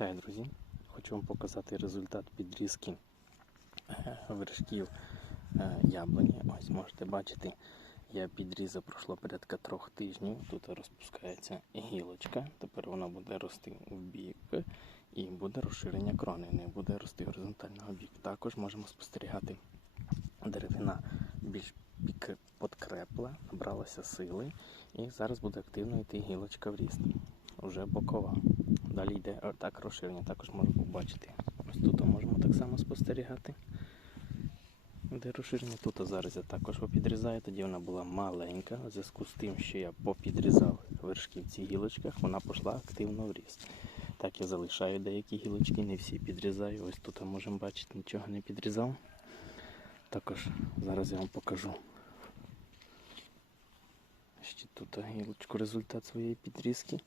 Вітаю, друзі! Хочу вам показати результат підрізки е, вершків е, яблуні. Ось можете бачити, я підрізав, пройшло порядка трьох тижнів. Тут розпускається гілочка. Тепер вона буде рости в бік і буде розширення крони, не буде рости горизонтально в бік. Також можемо спостерігати деревина більш подкрепла, набралася сили, і зараз буде активно йти гілочка в ріст. Уже бокова. Далі йде так розширення, також можемо побачити. Ось тут можемо так само спостерігати. Де розширення тут зараз я також попідрізаю, тоді вона була маленька. У зв'язку з тим, що я попідрізав вершки в цих гілочках, вона пішла активно в ріст. Так я залишаю деякі гілочки, не всі підрізаю. Ось тут можемо бачити, нічого не підрізав. Також зараз я вам покажу. Ще тут гілочку результат своєї підрізки.